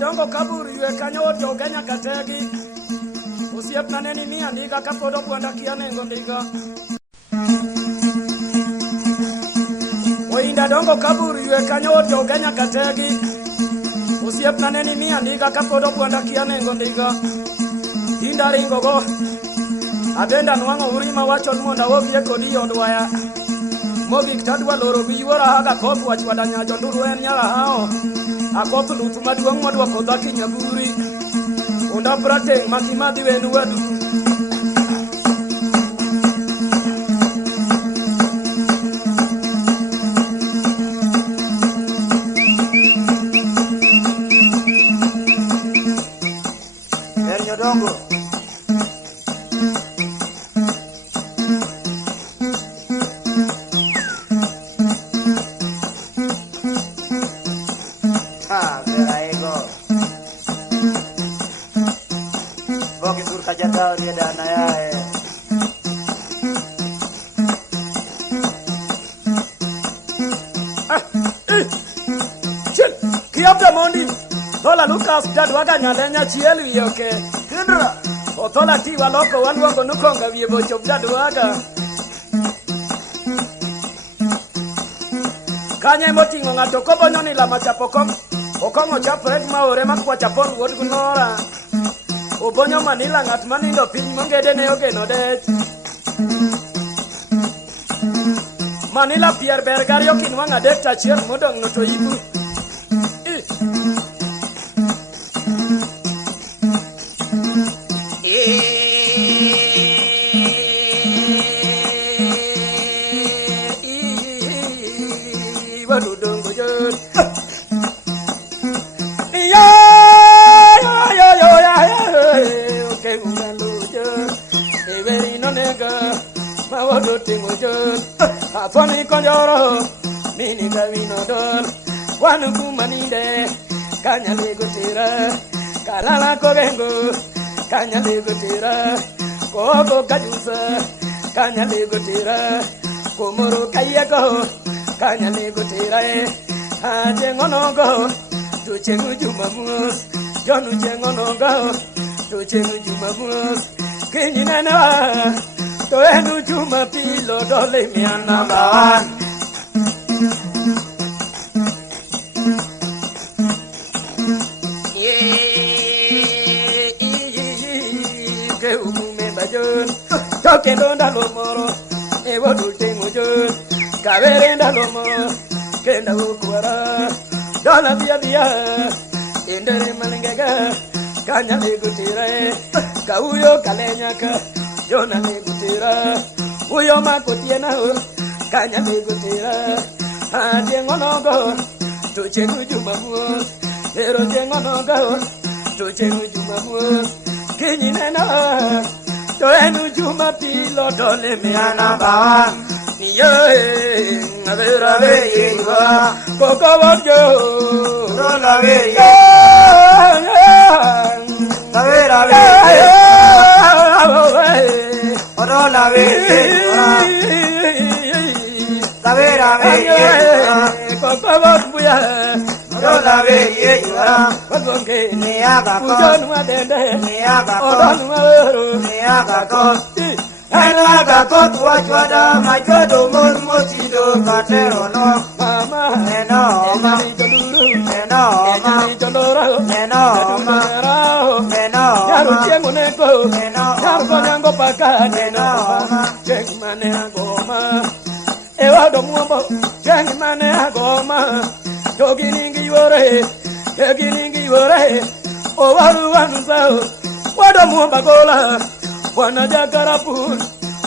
dongo kabur ywe kanyo jogenya kategi usiep naneni ni andika kapodo kwanda kianengo ndiga Oinda dongo kabur ywe kanyo jogenya kategi usiep naneni ni andika kapodo kwanda kianengo ndiga Inda ringo go Adenda nwango urima wachon monda wobie kodi odwaya Mogik tadwa loro biyuora haga koth wach wadanya jonduru en nyara hao Akoth lutu maduong modwa kodha kinyaburi Unda prateng makimadhi wenu wadu Ernyo dongo dia dana ya Chil kiapta mondi Tola Lucas dadwaga nyalenya chielu yoke Kindra Otola tiwa loko waluongo nukonga wiye bocho dadwaga Kanye motingo ngato kobonyo ni lama chapokom Okongo chapret maore makwa chapon wuod gunora Obonyo manila ngat manindo piny mongede ne ogeno dech Manila pier bergario kinwang adek tachiel modong no to ibu Wadudongo jod Afoni konjoro mini kawino dol wanu kumaninde kanyale gotira kalala kogengo kanyale gotira koko kajusa kanyale gotira komoro kayako kanyale gotira anje ngonogo tuchengu jumamus jonu jengonogo tuchengu jumamus kinyinena to enu juma pilo dole mi anamba ke umume bajon toke donda lomoro e wodu tengo jon kavere ndalomo kenda ukwara dola bia endere malengega kanya legutire kauyo kalenyaka Yona legutira uyo makotiena kanya legutira ande ngonogo tuchenu jumamus ero jengonogo tuchenu jumamus kinyinena to enu juma pilo dole miana ba niye avera veiwa kokowojo Rola veia Avera veia Rola veia Avera veia kokowojo Rola veia Wagonge Ni aga ko Ujon wadende Ni aga ko Odon waru Ni aga ko Ena ko tuwajwada majodo mutido katero no Mama Eno ma Eno ma Eno ma Eno Yaru ma chengu neko Eno Yaru konyango paka Eno ma Chengu mane agoma Ewa domuombo Chengu mane agoma Togi ningi yore Togi ningi yore Owaru wanusao Wado muomba gola Wana jagarapun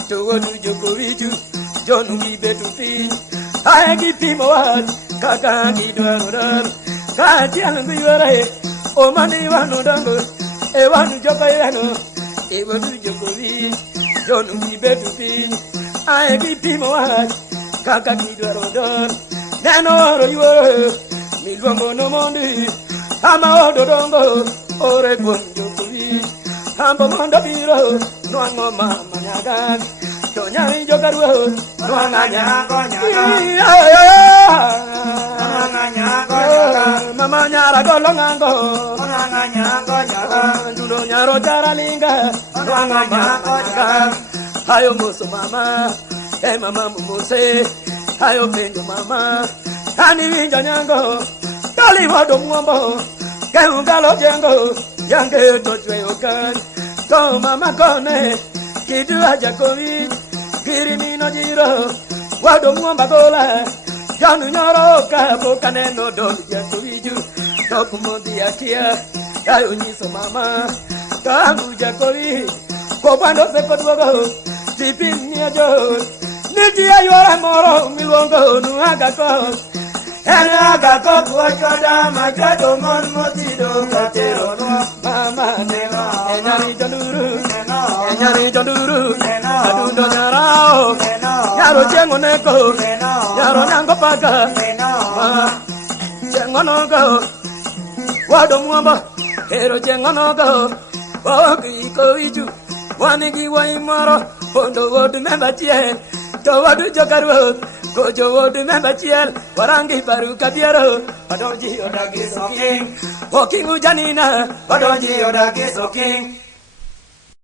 Tuwonu jokovichu Jonu gibetu piny Aegi pimo wat Kaka gidwarodar Kachiel nguyore Omani wanu dango Ewanu joka yano Ewanu jokovich Jonu gibetu piny Aegi pimo wat Kaka gidwarodar Neno oro yuore Miluongo no mondi Ama odo dongo Ore kwom jokovich Ambo mondo biro Nuango mama nyagan To nyari jogaruo Nuanga nyago nyaga Mama nyagan nyara golongango Onanganya nyara Judo nyaro cara lingga Onanganya Ayo musu mama mama mumuse Ayo pindu mama Ani winja nyango Kali wado mwambo Keungalo jengo Yange tojwe okan Ko mama kone Kidu aja kowi Kirimino jiro Wado mwamba gola Janu nyoro kabo kaneno doli jato wiju Toku modi akia Ayo nyiso mama Tangu jakowi Kopando seko duogo Tipin ni ajo Niki ayora moro Milongo nuagako Enagako kuachwada Majodo mon motido Katero no Mama Neno Enyari janduru Neno Enyari janduru Neno Adundo nyarao Neno Nyaro chengo neko Neno Nyaro nango paga Neno Chengo nogo Wado mwamba Hero chengo nogo Woki iko iju Wanigi wa imaro Pondo wodu memba chie To wadu jokarwo Kojo wodu memba chiel Warangi baru kabiero Odonji odagi soking Woki ujanina Odonji odagi soking